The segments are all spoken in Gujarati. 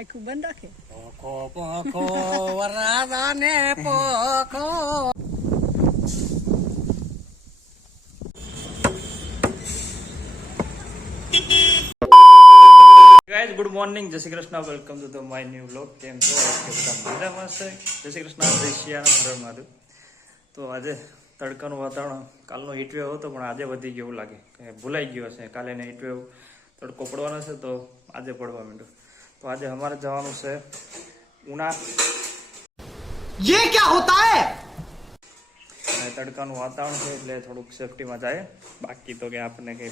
આખું બંધ રાખે. પોખો પોખો વરાદાને પોખો. ગાઈઝ ગુડ મોર્નિંગ, જય Shri Krishna, welcome to the my new vlog. કેમ છો બધા મજામાં છે? જય શ્રી કૃષ્ણ, જય શિયારામ, હર મહાદેવ. તો આજે તડકાનું વાતાવરણ, કાલનો હીટવેવ હતો પણ આજે વધી ગયો એવું લાગે કે ભૂલાઈ ગયો છે. કાલે ને હીટવેવ તડકો પડવાનો છે તો આજે પડવા માંડ્યો. તો આજે અમારે જવાનું છે ઉના. ये क्या होता है? તડકાનું વાતાવરણ છે એટલે થોડુંક સેફટીમાં જાય. બાકી તો કે આપણને કઈ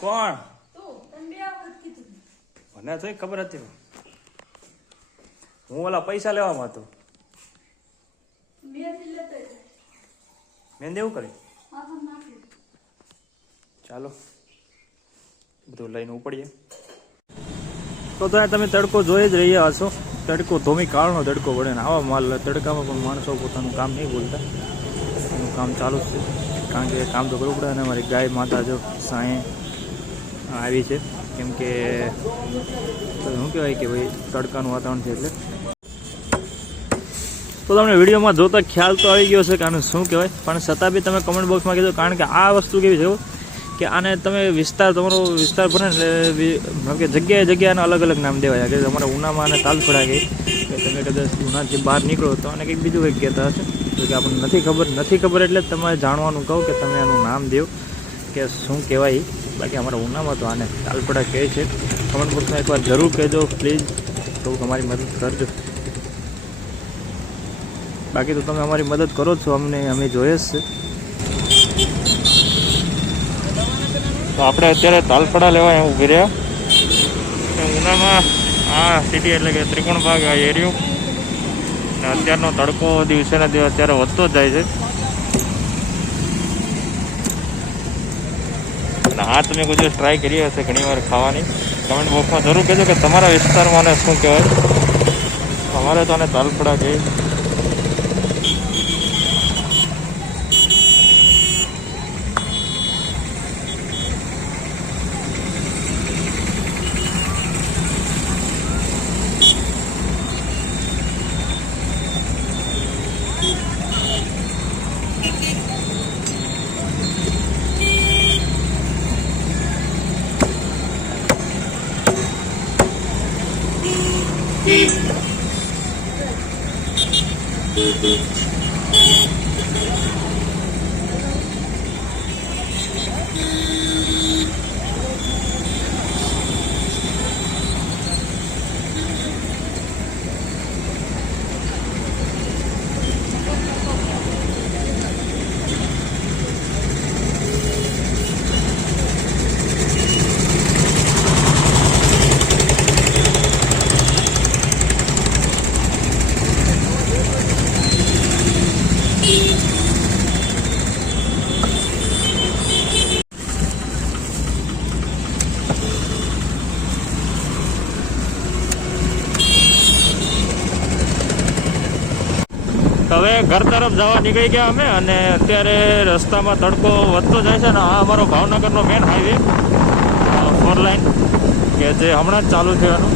કોણ મને તો ખબર હતી. હું ઓલા પૈસા લેવામાં હતો. મહેંદી એવું કરી. ચાલો બધું લઈને ઉપડીએ. તો તમે તડકો જોઈ જ રહ્યા હશો. તડકો ધોમી કાળનો તડકો પડે ને આવા માલ તડકામાં પણ માણસો પોતાનું કામ નહીં ભૂલતા. એનું કામ ચાલુ જ છે કારણ કે કામ તો કરવું પડે. અને અમારી ગાય માતા જો સાંયે આવી છે કેમ કે શું કહેવાય કે ભાઈ તડકાનું વાતાવરણ છે એટલે. તો તમને વિડીયોમાં જોતા ખ્યાલ તો આવી ગયો છે કે આનું શું કહેવાય, પણ છતાં બી તમે કમેન્ટ બોક્સમાં કીધું. કારણ કે આ વસ્તુ કેવી છે કે આને તમે તમારો વિસ્તાર ભરે ને એટલે જગ્યાએ જગ્યાને અલગ અલગ નામ દેવાય. કે તમારા ઉનામાં અને તાલફળા ગઈ કે તમે કદાચ ઉનાથી બહાર નીકળો તો અને કંઈક બીજું કંઈક કહેતા હશે. તો કે આપણને નથી ખબર એટલે તમારે જાણવાનું કહું કે તમે આનું નામ દો કે શું કહેવાય. બાકી અમારા ઉનામાં તો આને તાલફળા કહે છે. કમેન્ટ બોક્સમાં એકવાર જરૂર કહેજો પ્લીઝ, થોડુંક અમારી મદદ કરજો. બાકી તો તમે અમારી મદદ કરો છો, અમે જોઈએ જ છે. તો આપણે અત્યારે તાલફળા લેવા અહીં ઊભી રહ્યા. ઉનામાં આ સિટી એટલે કે ત્રિકોણબાગ આ એરિયો. અને અત્યારનો તડકો દિવસે ને દિવસે અત્યારે વધતો જ જાય છે. અને આ તમે કોઈ દિવસ ટ્રાય કરી હશે ઘણી વાર ખાવાની. કમેન્ટ બોક્સમાં જરૂર કહેજો કે તમારા વિસ્તારમાં આને શું કહેવાય. અમારે તો આને તાલફળા કહીએ. હવે ઘર તરફ જવા નીકળી ગયા અમે. અને અત્યારે રસ્તામાં તડકો વધતો જાય છે ને આ અમારો ભાવનગરનો મેન હાઈવે 4 લાઇન કે જે હમણાં જ ચાલુ થવાનું.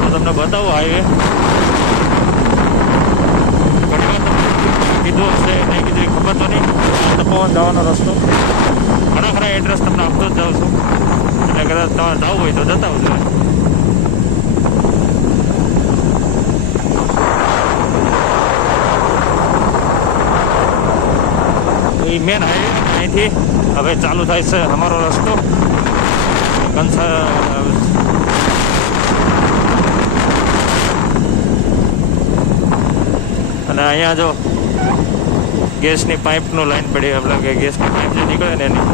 તો તમને બતાવો હાઈવે. ઘણી વાર તમને કીધું હશે નહીં કીધું ખબર તો નહીં. તપોવન જવાનો રસ્તો ઘણા ખરા એડ્રેસ તમને આપતો જ જાઉં છું. એટલે કદાચ તમારે જવું હોય તો જતા આવજો. મેન હાઈવે અહીંથી હવે ચાલુ થાય છે અમારો રસ્તો અને અહીંયા જો ગેસની પાઇપનું લાઈન પડી. એટલે કે ગેસની પાઇપ જે નીકળે ને એની.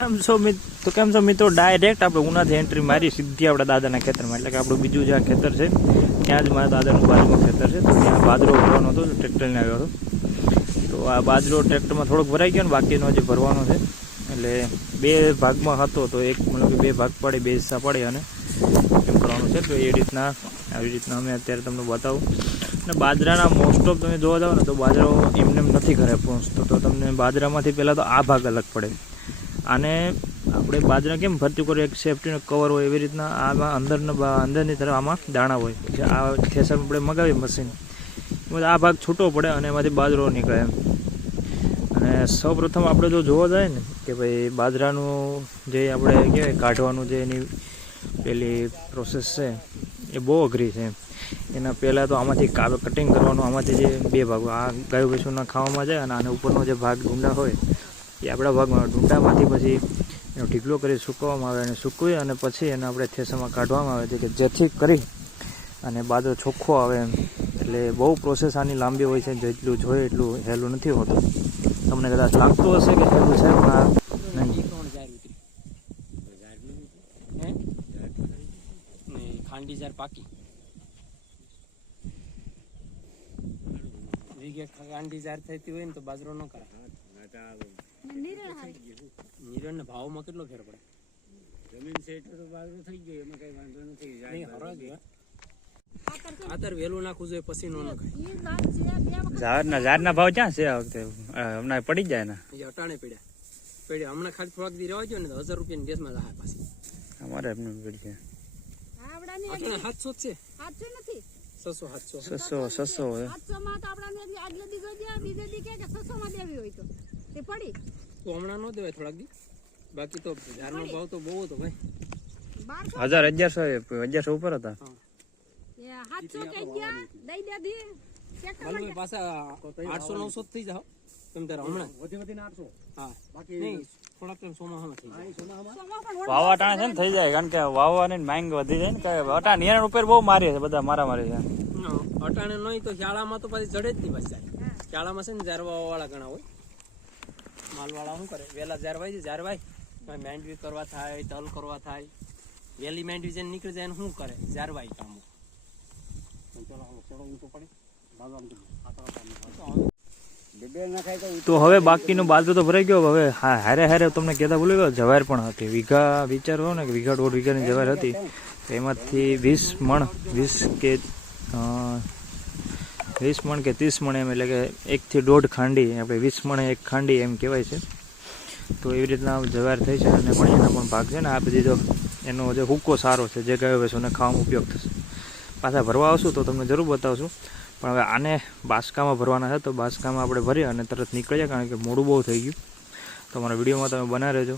કેમ છો મિત્રો, ડાયરેક્ટ આપણે ઉનાથી એન્ટ્રી મારી સીધી આપણા દાદાના ખેતરમાં, એટલે કે આપણું બીજું જે ખેતર છે ત્યાં જ મારા દાદાનું બાજુમાં ખેતર છે. તો ત્યાં બાજરો ભરવાનો હતો, ટ્રેક્ટરને આવ્યો હતો. તો આ બાજરો ટ્રેક્ટરમાં થોડોક ભરાઈ ગયો ને બાકીનો હજી ભરવાનો છે. એટલે 2 ભાગમાં હતો, તો એક મતલબ કે 2 ભાગ પાડી 2 હિસ્સા પાડી અને એમ કરવાનું છે. તો આવી રીતના અમે અત્યારે તમને બતાવું. અને બાજરાના મોસ્ટ ઓફ તમે જોવા જાઓ ને તો બાજરો એમને નથી ઘરે પહોંચતો. તો તમને બાજરામાંથી પહેલાં તો આ ભાગ અલગ પડે. આને આપણે બાજરા કેમ ભરતી કરીએ, એક સેફ્ટીનો કવર હોય, એવી રીતના આમાં અંદરની તરફ આમાં દાણા હોય. આ ખેસર આપણે મગાવીએ મશીન, આ ભાગ છૂટો પડે અને એમાંથી બાજરો નીકળે એમ. અને સૌપ્રથમ આપણે જો જોવા જાય ને કે ભાઈ બાજરાનું જે આપણે કહેવાય કાઢવાનું જે એની પેલી પ્રોસેસ છે એ બહુ અઘરી છે. એના પહેલાં તો આમાંથી કટિંગ કરવાનું, આમાંથી જે 2 ભાગો આ ગાયો ભેંસોના ખાવામાં જાય અને આને ઉપરનો જે ભાગ ડુંડા હોય એ આપણા ભાગમાં, ડુંડામાંથી પછી એનો ઢીકલો કરી સૂકવવામાં આવે અને સૂકવી અને પછી એને આપણે થેસામાં કાઢવામાં આવે છે કે જેથી કરી અને બાજરો ચોખ્ખો આવે એમ. એટલે બહુ પ્રોસેસ આની લાંબી હોય છે, જેટલું જોઈએ એટલું હેલું નથી હોતું. તમને કદાચ લાગતું હશે કે હેલું છે પણ ખાંડી જાર પાકી ખાંડી જાર થતી હોય ને તો બાજરો ન કરાય. નિરણ ને ભાવમાં કેટલો ફેર પડે? જમીન છે એટલે તો બાજરો થઈ ગયો, એમાં કઈ વાંધો નથી. ખાતર વહેલું નાખવું જોઈએ, પછી નો નખાય. ઝાડના ભાવ ક્યાં છે આ વખતે? હમણાં પડી જાય ને અટાણે પડ્યા હમણાં ખાલી થોડાક દી રહેવા ગયો ને 1000 રૂપિયાની ગેસમાં જાય પાછી. અમારે એમને પડી છે 700 છે, 700 નથી 600 હોય. 700 માં તો આપણાને આગલે દીધો દે, બીજે દી કે 600 માં દેવી હોય તો તે પડી તો હમણાં નો દેવાય થોડાક દી. બાકી તો ઝાડનો ભાવ તો બહુ હતો ભાઈ, 1100 ઉપર હતા. 700 કે ગયા દઈ દે દી હાલો પાછા 800-900 થઈ જાવ તમે તારે હમણાં વધી 800. હા બાકી નહીં થોડાક ટાઈમ સોમાહામાં થઈ જાય. વાવા ટાણે છે ને થઈ જાય, કારણ કે વાવવાની માંગ વધી જાય ને. કે અટા નિયણ ઉપર બહુ મારી છે બધા, મારી છે. અટાણે નહીં તો શાળામાં તો પછી જડે જ નહીં. પાછી શાળામાં છે ને ઝારવા વાળા ઘણા હોય, માલવાળા શું કરે વહેલા ઝારવાય છે, ઝારવાય માંડવી કરવા થાય, તલ કરવા થાય, વહેલી માંડવી જેને નીકળી જાય એને શું કરે ઝારવાય કામ. તો હવે બાકીનો બાજરો તો ભરાઈ ગયો. હવે હારે તમને કહેતા ભૂલી ગયો, જવાર પણ હતી. વીઘા વિચારો ને કે વીઘા 1.5 વીઘાની જવાર હતી. તો એમાંથી 20 મણ કે 30 મણ એમ, એટલે કે 1 થી 1.5 ખાંડી, આપણે 20 મણ 1 ખાંડી એમ કહેવાય છે. તો એવી રીતના જવાર થઈ છે. અને પણ એના પણ ભાગ છે ને આ બધી જો એનો જે હુક્કો સારો છે, જે ગાયો ભેંસોને ખાવામાં ઉપયોગ થશે. પાછા ભરવા આવશું તો તમને જરૂર બતાવશું. પણ હવે આને બાસકામાં ભરવાના છે, તો બાસકામાં આપણે ભરીએ અને તરત નીકળી જાય, કારણ કે મોડું બહુ થઈ ગયું. તો અમારા વિડીયોમાં તમે બના રહેજો.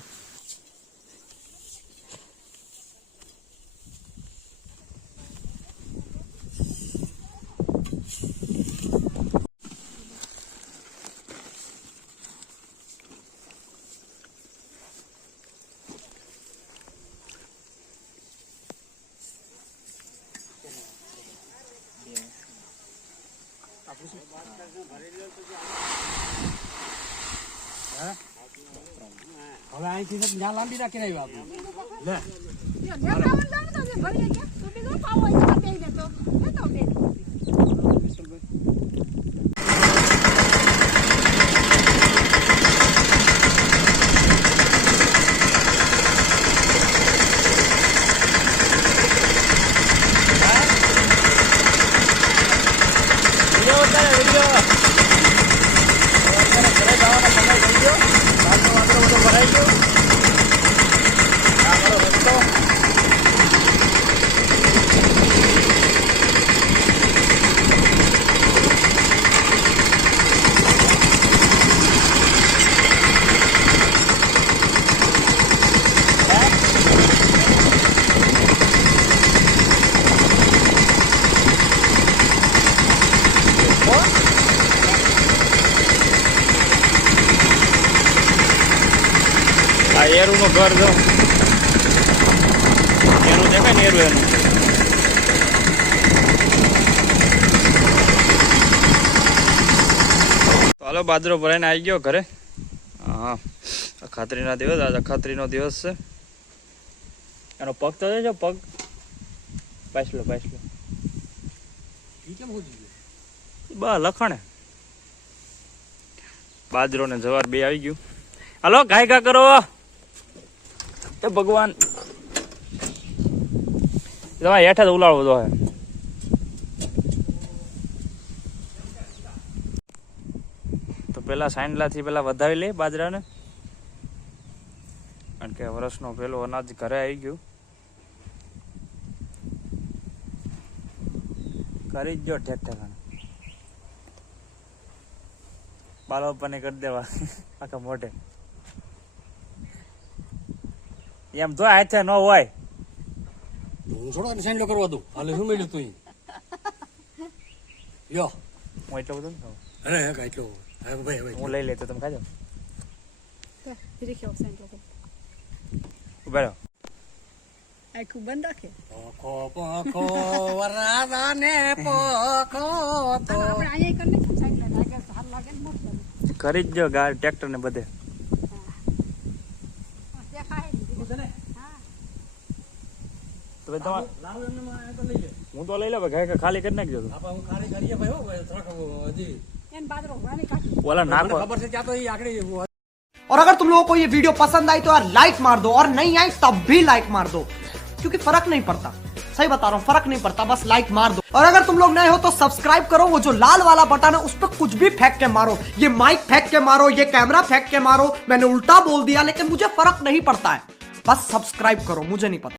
હવે અહીંથી જ્યાં લાંબી રાખીને આવ્યા આપણે લે ભરી ગયા તો બીજો પાવ હોય તો દઈ દેતો લેતો બે. આ એરુનું ઘર જો, એરું દેખાય ને, એરું એનું. તો હાલો બાજરો ભરાઈને આવી ગયો ઘરે. હા અખાત્રીના દિવસ આજ અખાત્રીનો દિવસ છે. એનો પગ તો છે પગ પાછલો બા લખણે બાજરો ને જવાર બે આવી ગયું. હાલો ગાય ગા કરો એ ભગવાન તમારે હેઠા તો ઉલાળવો તો હે. તો પેલા સાંડલાથી પેલા વધાવી લે બાજરાને કારણ કે વર્ષનો પેલો અનાજ ઘરે આવી ગયું. કરી જ જો ઠેક બાલો પણ કરી દેવા આખા મોઢે એમ તો હાથે ન હોય. હું થોડો સાંડલો કરવા દઉં હાલે શું મળ્યું તું યો હું એટલો બધો અરે એટલો ભાઈ હું લઈ લેતો તમે ખાજો ફરી કેવો સાંજલો કરો ઉભા રહો. આખું બંધ રાખે પોખો વરાદાને પોખો તો આપણે અહીંયા કરી નાખીએ સાંજલા લાગે સારું લાગે ને મસ્ત લાગે. કરી જ જો ગાડી ટ્રેક્ટર ને બધે દેખાય ને હા તો ભાઈ તમારે લાવ એમને માં તો લઈ લે હું તો લઈ લે ભાઈ ખાલી કરી નાખજો. આપા હું ખાલી કરીએ ભાઈ હો થોડાક હજી એને બાજરો વાળી કાઢી ઓલા મને નાખો ખબર છે ત્યાં તો એ આકડી और अगर तुम लोगों को ये वीडियो पसंद आई तो यार लाइक मार दो और नहीं आई तब भी लाइक मार दो क्योंकि फर्क नहीं पड़ता. सही बता रहा हूँ फर्क नहीं पड़ता बस लाइक मार दो. और अगर तुम लोग नए हो तो सब्सक्राइब करो. वो जो लाल वाला बटन है उस पर कुछ भी फेंक के मारो. ये माइक फेंक के मारो ये कैमरा फेंक के मारो. मैंने उल्टा बोल दिया लेकिन मुझे फर्क नहीं पड़ता है. बस सब्सक्राइब करो मुझे नहीं पता.